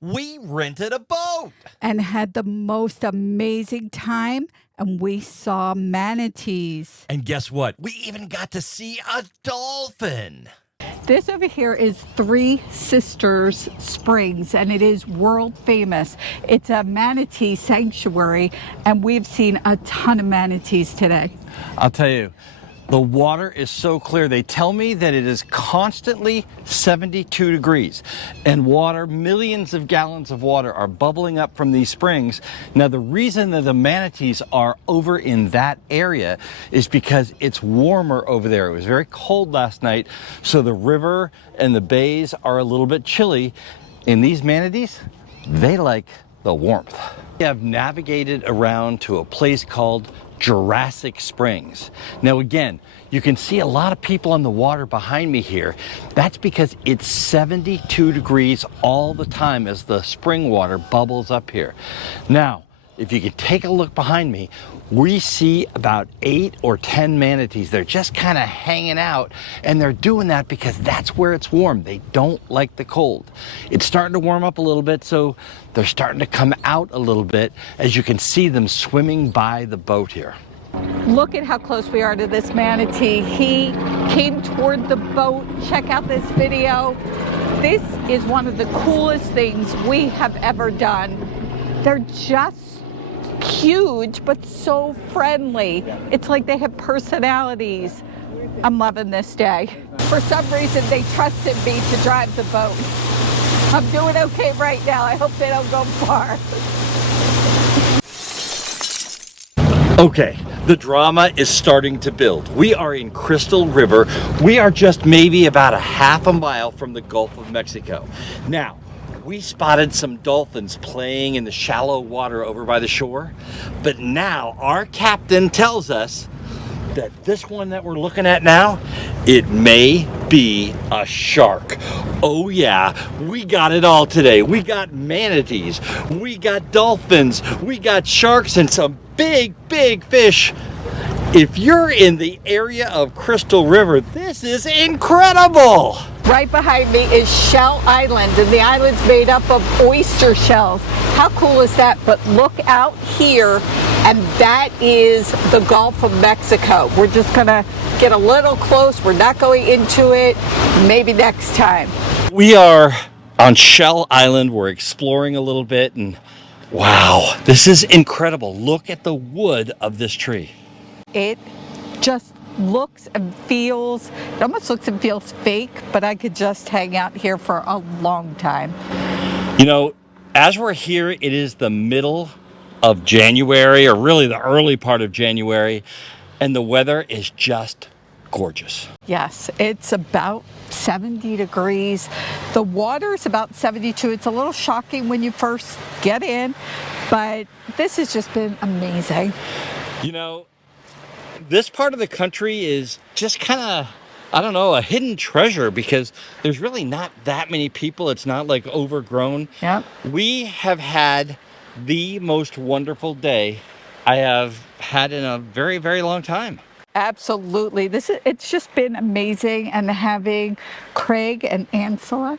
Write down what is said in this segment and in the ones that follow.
we rented a boat and had the most amazing time, and we saw manatees. and guess what? We even got to see a dolphin. This over here is Three Sisters Springs, and it is world famous. It's a manatee sanctuary, and we've seen a ton of manatees today. I'll tell you, the water is so clear. They tell me that it is constantly 72 degrees and water, millions of gallons of water are bubbling up from these springs. Now, the reason that the manatees are over in that area is because it's warmer over there. It was very cold last night, so the river and the bays are a little bit chilly. And these manatees, they like the warmth. We have navigated around to a place called Jurassic Springs. Now again, you can see a lot of people on the water behind me here. That's because it's 72 degrees all the time as the spring water bubbles up here. Now, if you could take a look behind me, we see about 8 or 10 manatees. They're just kind of hanging out, and they're doing that because that's where it's warm. They don't like the cold. It's starting to warm up a little bit, so they're starting to come out a little bit as you can see them swimming by the boat here. Look at how close we are to this manatee. He came toward the boat. Check out this video. This is one of the coolest things we have ever done. They're just huge, but so friendly. It's like they have personalities. I'm loving this day. For some reason, they trusted me to drive the boat. I'm doing okay right now. I hope they don't go far. Okay, the drama is starting to build. We are in Crystal River. We are just maybe about a half a mile from the Gulf of Mexico. Now, we spotted some dolphins playing in the shallow water over by the shore, but now our captain tells us that this one that we're looking at now, it may be a shark. Oh yeah, we got it all today. We got manatees, we got dolphins, we got sharks, and some big fish. If you're in the area of Crystal River, this is incredible. Right behind me is Shell Island, and the island's made up of oyster shells. How cool is that? But look out here, and that is the Gulf of Mexico. We're just gonna get a little close. We're not going into it. Maybe next time. We are on Shell Island. We're exploring a little bit, and wow, this is incredible. Look at the wood of this tree. It just looks and feels, it almost looks and feels fake, but I could just hang out here for a long time. You know, as we're here, it is the middle of January, or really the early part of January, and the weather is just gorgeous. Yes, it's about 70 degrees. The water is about 72. It's a little shocking when you first get in, but this has just been amazing. You know, this part of the country is just kind of, I don't know, a hidden treasure because there's really not that many people. It's not like overgrown. Yep. We have had the most wonderful day I have had in a very long time. Absolutely. It's just been amazing, and having Craig and Ainslie,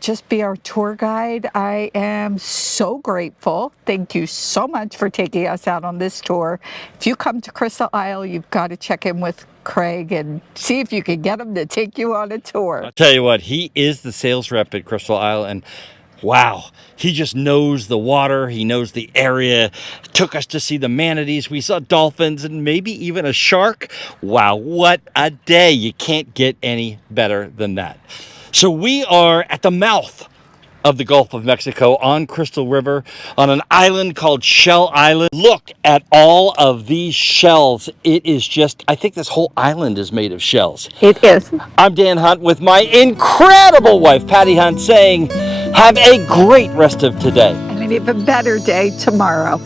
just be our tour guide. I am so grateful. Thank you so much for taking us out on this tour. If you come to Crystal Isle, you've got to check in with Craig and see if you can get him to take you on a tour. I'll tell you what, he is the sales rep at Crystal Isle, and wow, he just knows the water. He knows the area. Took us to see the manatees. We saw dolphins and maybe even a shark. Wow, what a day. You can't get any better than that. So we are at the mouth of the Gulf of Mexico on Crystal River on an island called Shell Island. Look at all of these shells. It is just, I think this whole island is made of shells. It is. I'm Dan Hunt with my incredible wife, Patti Hunt, saying have a great rest of today. And an even better day tomorrow.